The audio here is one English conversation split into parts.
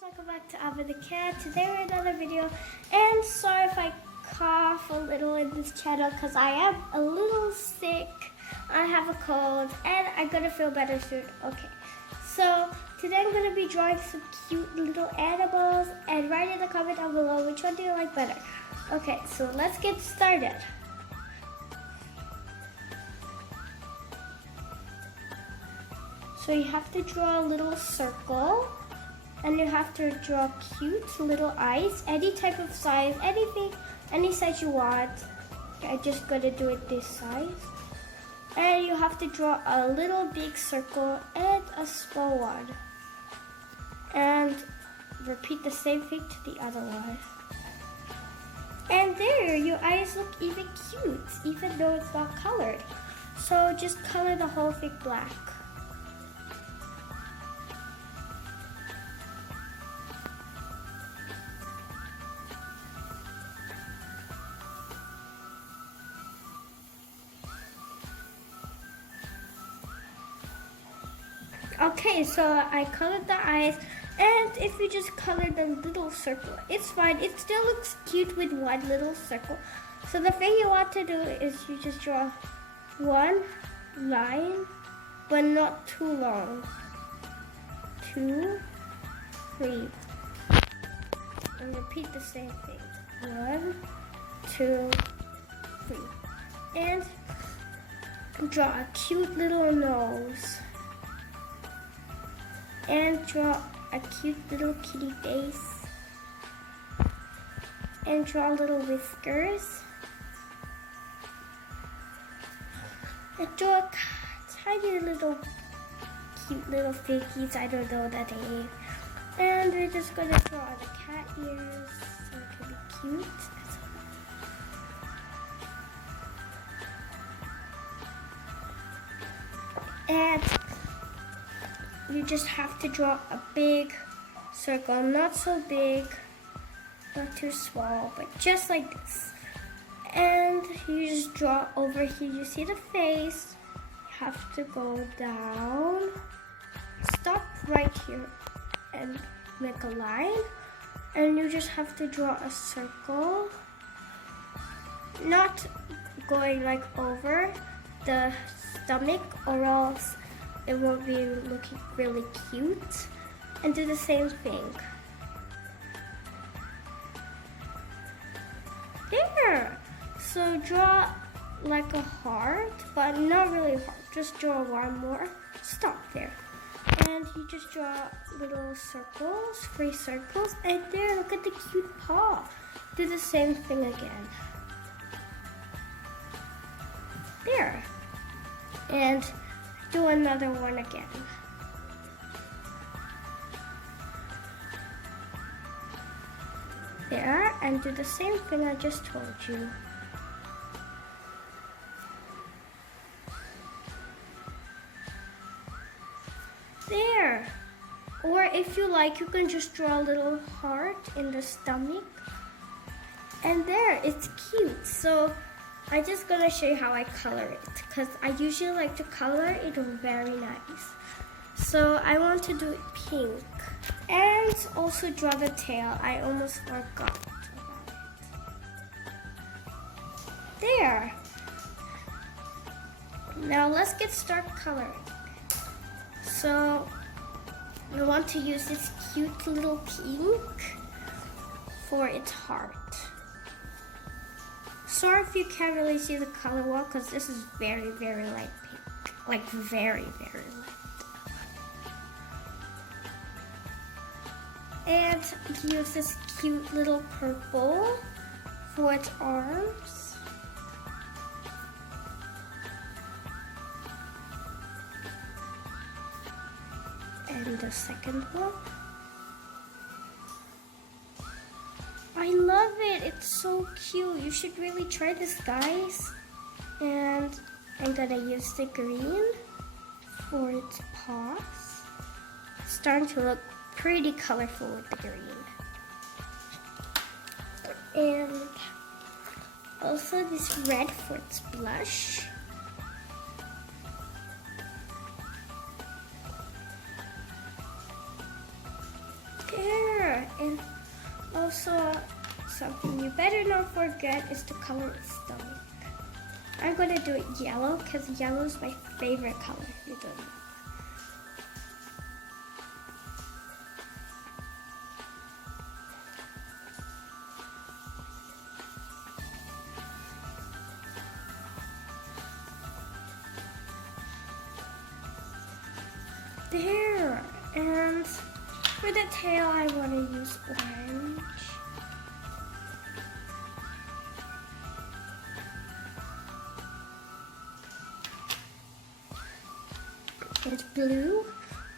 welcome back to Abba the Cat. Today we're in another video, and sorry if I cough a little in this channel because I am a little sick. I have a cold and I'm gonna feel better soon. Okay, so today I'm gonna be drawing some cute little animals, and write in the comment down below which one do you like better. Okay, so let's get started. So you have to draw a little circle, and you have to draw cute little eyes, any type of size, anything, any size you want. I'm just gonna do it this size. And you have to draw a little big circle and a small one. And repeat the same thing to the other one. And there, your eyes look even cute, even though it's not colored. So just color the whole thing black. Okay, so I colored the eyes, and if you just color the little circle, it's fine. It still looks cute with one little circle. So the thing you want to do is you just draw one line, but not too long. 2, 3. And repeat the same thing. 1, 2, 3. And draw a cute little nose. And draw a cute little kitty face. And draw little whiskers. And draw a tiny little cute little figgies. I don't know that name. And we're just gonna draw the cat ears so it can be cute. And you just have to draw a big circle, not so big, not too small, but just like this. And you just draw over here, you see the face, you have to go down, stop right here and make a line. And you just have to draw a circle, not going like over the stomach, or else it won't be looking really cute. And do the same thing. There! So draw like a heart, but not really hard. Just draw one more. Stop there. And you just draw little circles, 3 circles, and there, look at the cute paw. Do the same thing again. There. And do another one again. There, and do the same thing I just told you. There. Or if you like, you can just draw a little heart in the stomach. And there, it's cute. So I'm just gonna show you how I color it, because I usually like to color it very nice. So I want to do it pink. And also draw the tail. I almost forgot about it. There. Now let's get started coloring. So we want to use this cute little pink for its heart. Sorry if you can't really see the color well, because this is very, very light pink. Like very, very light. And use this cute little purple for its arms. And the second one. I love it. It's so cute. You should really try this, guys. And I'm gonna use the green for its paws. It's starting to look pretty colorful with the green. And also this red for its blush. There. also something you better not forget is to color its stomach. I'm going to do it yellow because yellow is my favorite color. You don't know. There, and for the tail I want to use orange. And blue,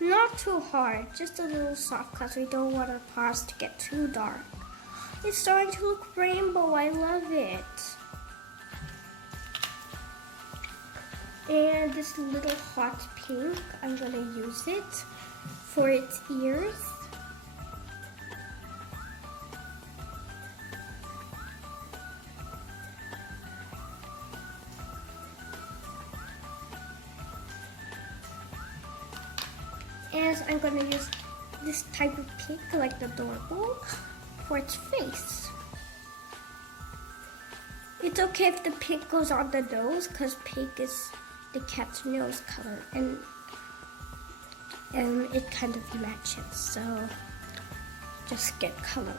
not too hard, just a little soft because we don't want our paws to get too dark. It's starting to look rainbow, I love it. And this little hot pink, I'm gonna use it for its ears. And I'm gonna use this type of pink, like the adorable, for its face. It's okay if the pink goes on the nose, because pink is the cat's nose color, and it kind of matches, so just get coloring.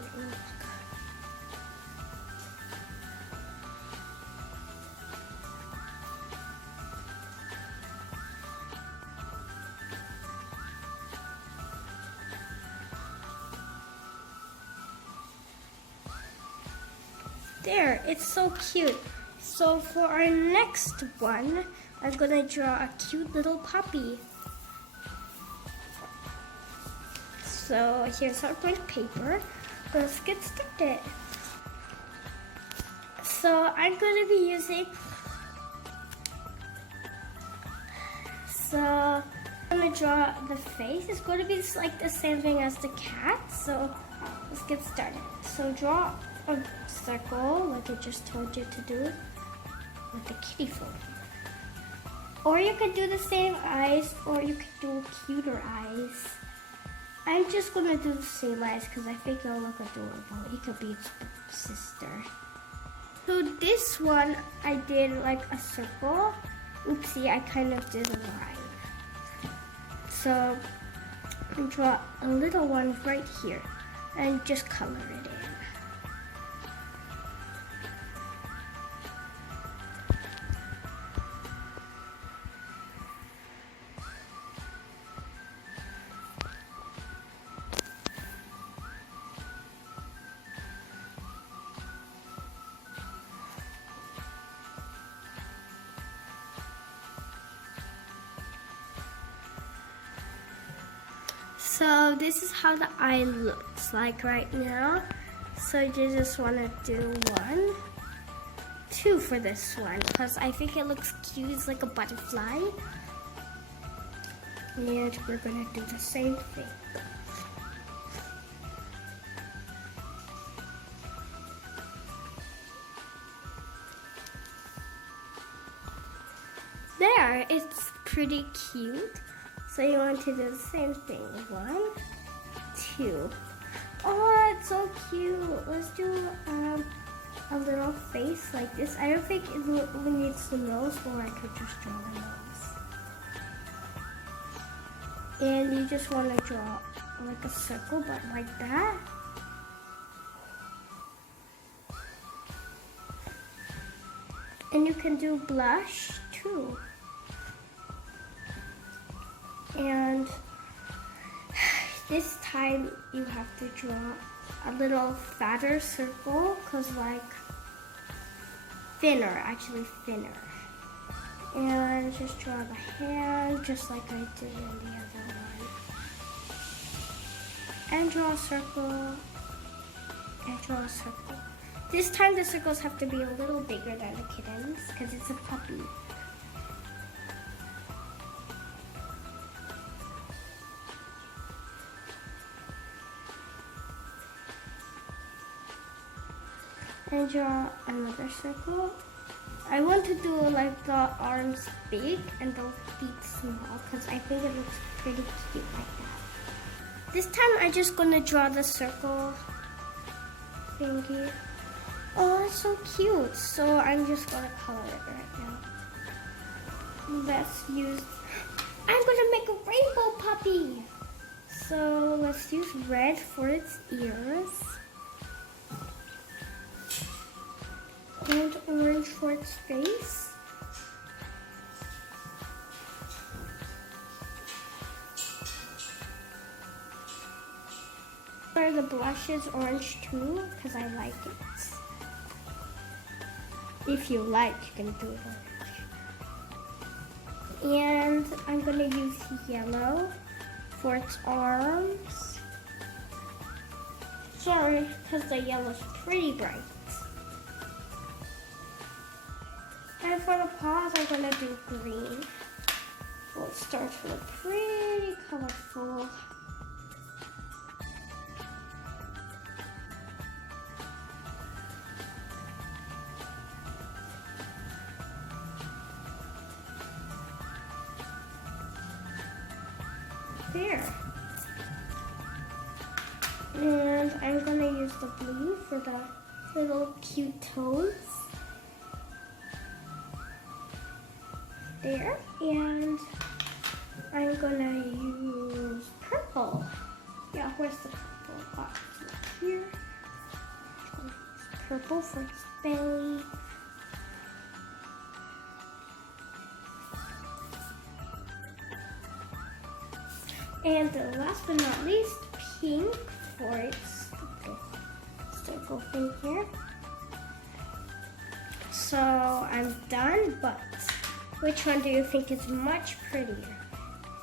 There, it's so cute. So for our next one, I'm gonna draw a cute little puppy. So here's our blank paper. Let's get started. So I'm gonna be using, I'm gonna draw the face. It's going to be like the same thing as the cat. So let's get started. So draw a circle like I just told you to do with the kitty form. Or you could do the same eyes, or you could do cuter eyes. I'm just gonna do the same eyes because I think it'll look adorable. It could be its sister. So this one, I did like a circle. Oopsie, I kind of did a line. So I draw a little one right here and just color it in. So this is how the eye looks like right now. So you just want to do 1, 2 for this one because I think it looks cute. It's like a butterfly. And we're going to do the same thing. There, it's pretty cute. So you want to do the same thing. 1, 2. Oh, it's so cute. Let's do a little face like this. I don't think it really needs the nose, or I could just draw the nose. And you just want to draw like a circle, but like that. And you can do blush too. And this time you have to draw a little fatter circle, because like thinner. And just draw the hand just like I did in the other one. And draw a circle. And draw a circle. This time the circles have to be a little bigger than the kittens because it's a puppy. And draw another circle. I want to do like the arms big and the feet small because I think it looks pretty cute like that. This time I'm just going to draw the circle thingy. Oh, it's so cute. So I'm just gonna color it right now. Let's use, I'm gonna make a rainbow puppy. So let's use red for its ears. And orange for its face. For the blush is orange too, because I like it. If you like, you can do it orange. And I'm gonna use yellow for its arms. Sorry, because the yellow's pretty bright. And for the paws, I'm gonna do green. Well, it starts with a pretty colorful. There. And I'm gonna use the blue for the little cute toes. There. And I'm gonna use purple. Yeah, where's the purple? Oh, it's not here. I'm gonna use purple for its belly. And last but not least, pink for its circle thing here. So I'm done, but which one do you think is much prettier?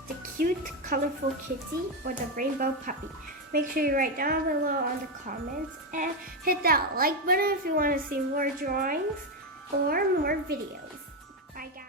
The cute, colorful kitty or the rainbow puppy? Make sure you write down below on the comments and hit that like button if you want to see more drawings or more videos. Bye guys.